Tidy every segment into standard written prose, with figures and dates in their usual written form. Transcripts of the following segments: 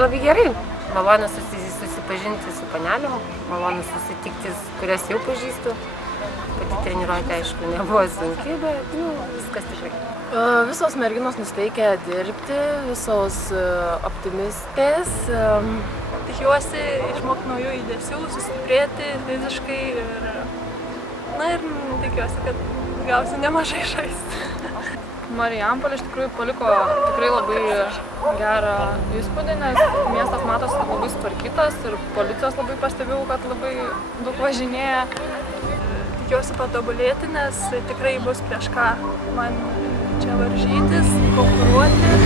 labai gerai. Malonu susipažinti su panelėm, malonu susitikti, kurias jau pažįstu. Pati treniruotė, aišku, nebuvo sunki, bet viskas tikrai. Visos merginos nusiteikia dirbti, visos optimistės. Tikiuosi išmokti naujų judesių, sustiprėti fiziškai ir tikiuosi, kad gausiu nemažai žaisti. Marijampolė iš tikrųjų paliko tikrai labai gerą įspūdį, nes miestas matosi labai sutvarkytas ir policijos labai pastebėjau, kad labai daug važinėja. Tikiuosi patobulėti, nes tikrai bus prieš ką man čia varžytis, konkuruoti.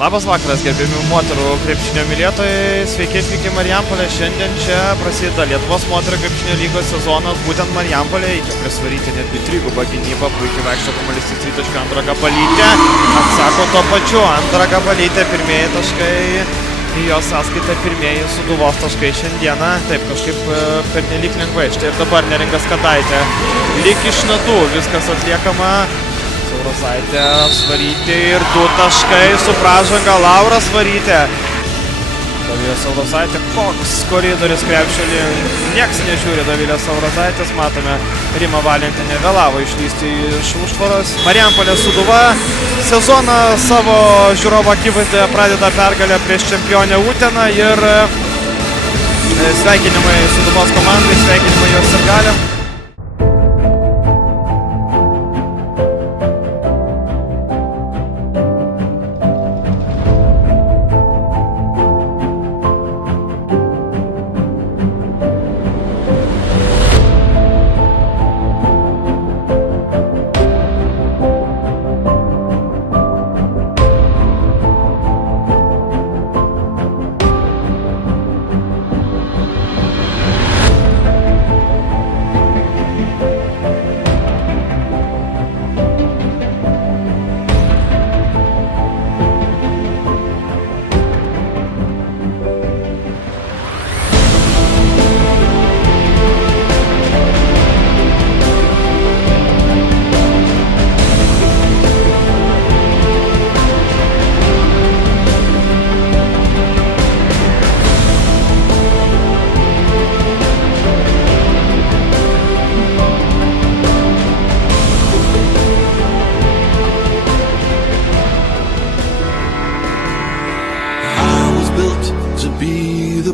Labas vakaras, gerbiami moterų krepšinio mylėtojai, sveiki atvykę į Marijampolę. Šiandien čia prasideda Lietuvos moterų krepšinio lygos sezonas, būtent Marijampolėje. Reikia prisvaryti netgi trigubą gynybą, puikiai vaikšto kamuolys į tritaškį, antrą Gabalytė. Atsako tuo pačiu, antrą Gabalytė, pirmieji taškai į jos sąskaitą, pirmieji Sūduvos taškai šiandieną. Taip kažkaip pernelyg lengvai. Štai ir dabar Neringa Skadaitė. Lyg iš nadų viskas atliekama. Saurosaitė, Svarytė ir 2 taškai su pražanga Laura Svarytė. Dovilė Saurosaitė, koks koridorius krepšio link. Nieks nežiūri Dovilės Saurosaitės, matome Rima Valentinė vėlavo išlysti iš užtvaros. Marijampolė Sūduva sezoną savo žiūrovo akivaizdoje pradeda pergalę prieš čempionę Uteną ir sveikinimai Sūduvos komandai, sveikinimai jos sirgaliam.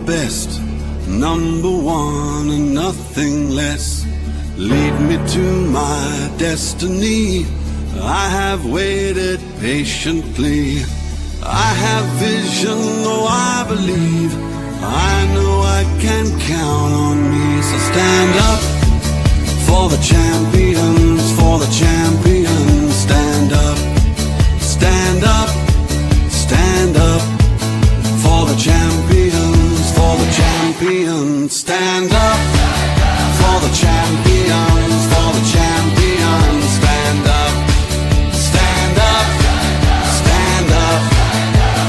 Best, number one and nothing less. Lead me to my destiny. I have waited patiently. I have vision, oh I believe. I know I can count on me. So stand up for the champions, for the champions. Stand up, stand up, stand up for the champions. For the champions, stand up. For the champions, for the champions, stand up. Stand up, stand up.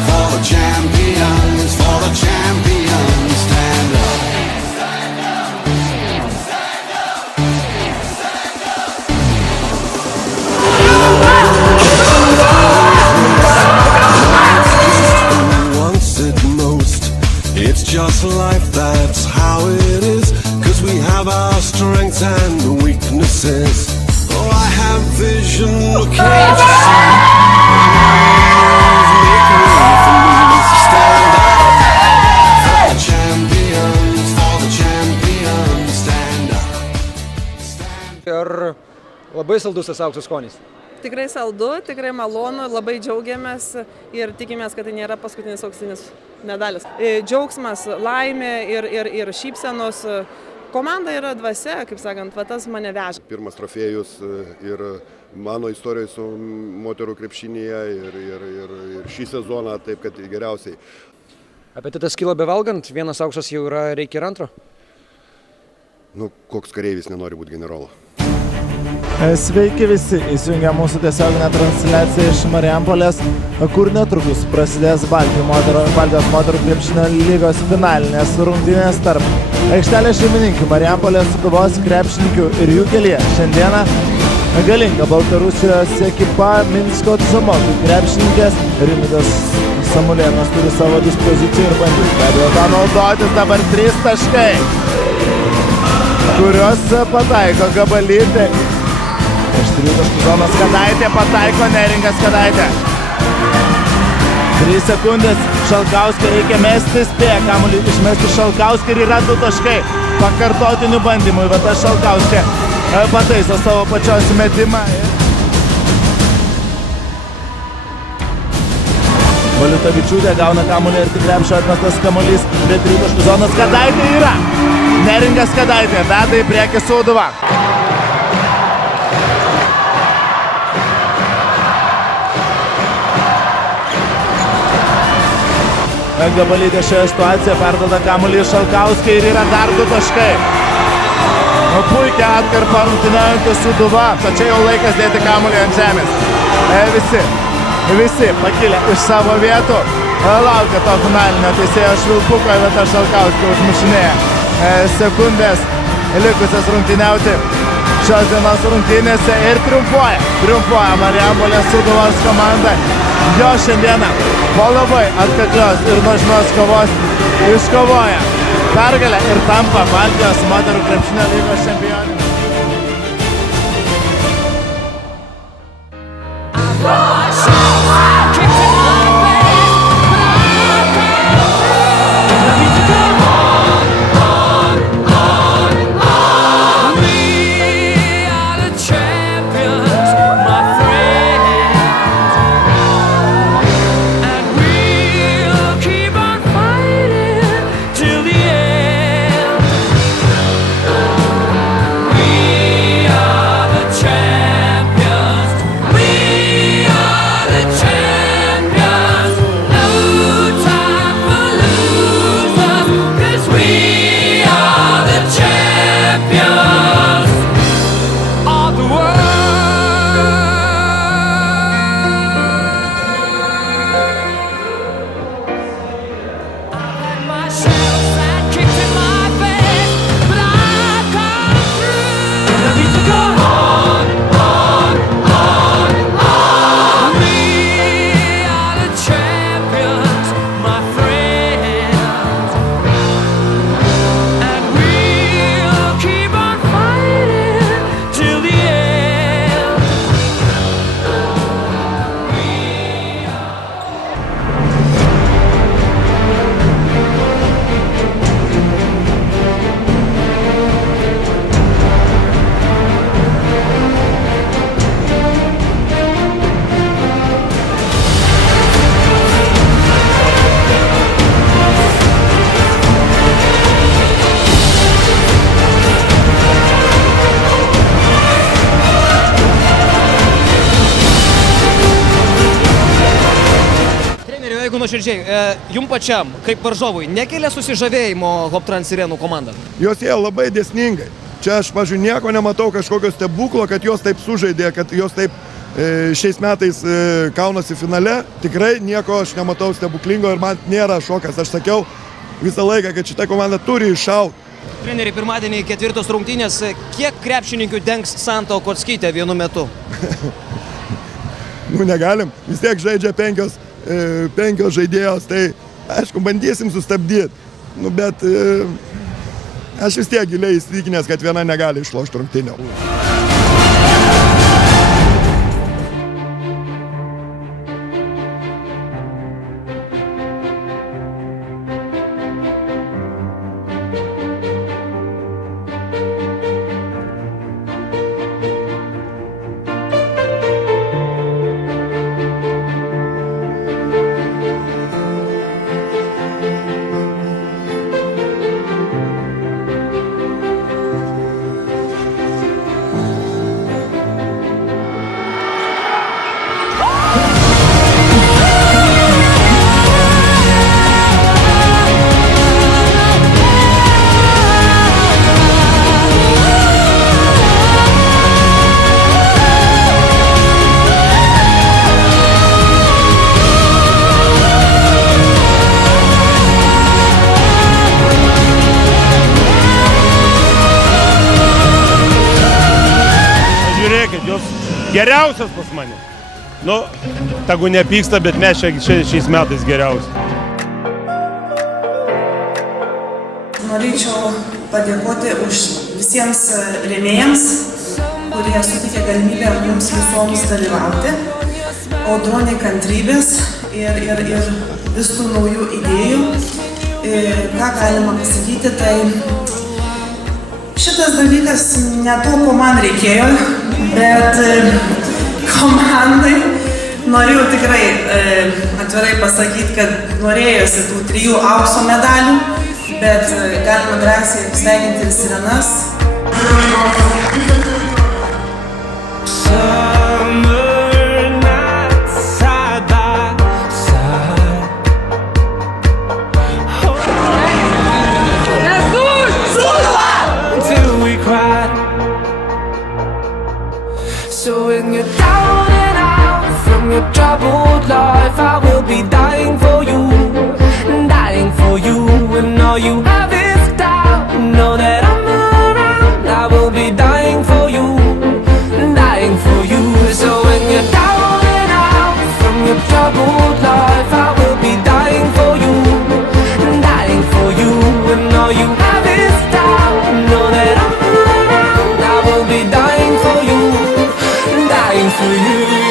For the champions, for the champions, stand up. It's just life, that's how it is. Cause we have our strengths and weaknesses. Oh, I have vision, okay to see. Stand up for the champions, for the champions, stand up. Ir labai saldus tas aukso skonis. Tikrai saldu, tikrai malonu, labai džiaugiamės ir tikimės, kad tai nėra paskutinis auksinis medalis. Džiaugsmas, laimė ir šypsenos. Komanda yra dvasia, kaip sakant, va tas mane veža. Pirmas trofėjus ir mano istorijoje su moterų krepšinyje ir šį sezoną, taip kad geriausiai. Apetitas kilo bevalgant, vienas auksas jau yra, reikia ir antro. Nu, koks kareivis nenori būti generolu. Sveiki visi, įsijungia mūsų tiesioginę transliaciją iš Marijampolės, kur netrukus prasidės Baltijos moterų krepšinio lygos finalinės rungtynės tarp aikštelės šeimininkių Marijampolės Sūduvos krepšininkių ir jų kelyje. Šiandieną galinga Baltarusijos ekipa Minsko Cumokų krepšininkės Rimvydas Samulėnas turi savo dispoziciją ir bandys be abejo tą naudotis. Dabar 3 taškai, kurios pataiko Gabalytė. Iš 3 taškų zonos Kadaitė pataiko, Neringas Kadaitė. 3 sekundės, Šalkauskį reikia mesti, spėja kamuolį išmesti Šalkauskį ir yra 2 taškai. Pakartotinių bandymų Iveta Šalkauskė pataiso savo pačios metimą. Valiutavičiūtė gauna kamuolį ir tik krepšio atmestas kamuolys prie 3 taškų zonos. Kadaitė yra. Neringas Kadaitė veda į priekį Sūduvą. Gabalytė šioje situacijoje perduoda kamuolį Šalkauskį ir yra dar 2 taškai. Puikia atkarpa rungtyniaujanti Sūduva, tačiau jau laikas dėti kamuolį ant žemės. Visi pakilę iš savo vietų laukia to finalinio teisėjo švilpuko, Iveta Šalkauskė užmušinėja sekundės likusias rungtyniauti šios dienos rungtynėse ir triumfuoja Marijampolės Sūduvos komanda. Jo šiandieną po labai atkaklios ir nuožmios kovos iškovoja pergalę ir tampa Baltijos moterų krepšinio lygos čempionė. Jeigu nuoširdžiai, jums pačiam, kaip varžovui, nekelia susižavėjimo Hoptrans Sirenų komanda? Jos ėjo labai dėsningai. Čia aš, pavyzdžiui, nieko nematau kažkokio stebuklo, kad jos taip sužaidė, kad jos taip šiais metais kaunasi finale. Tikrai nieko aš nematau stebuklingo ir man nėra šokas. Aš sakiau visą laiką, kad šita komanda turi iššauti. Treneri, pirmadienį 4 rungtynės, kiek krepšininkų dengs Santo Kockytę vienu metu? Negalim, vis tiek žaidžia 5 žaidėjos, tai aišku, bandysim sustabdyti, bet aš vis tiek giliai įsitikinęs, kad viena negali išlošti rungtynių. Geriausias pas mane. Nu, tegu nepyksta, bet mes šiais metais geriausi. Norėčiau padėkoti už visiems rėmėjams, kurie sutikė galimybę mums visoms dalyvauti. Audronė kantrybės ir vis tų naujų idėjų. Ką galima pasakyti, tai šitas dalykas ne to, ko man reikėjo, bet komandai norėjau tikrai atvirai pasakyti, kad norėjosi tų 3 aukso medalių, bet galima drąsiai sveikinti ir Sirenas. So when you're down and out from your troubled life, I will be dying for you, dying for you. When all you have is doubt, know that I'm around. I will be dying for you, dying for you. So when you're down and out from your troubled life, I will be dying for you, dying for you. When all you have is doubt, know that I'm around. I will be dying for you, dying for you.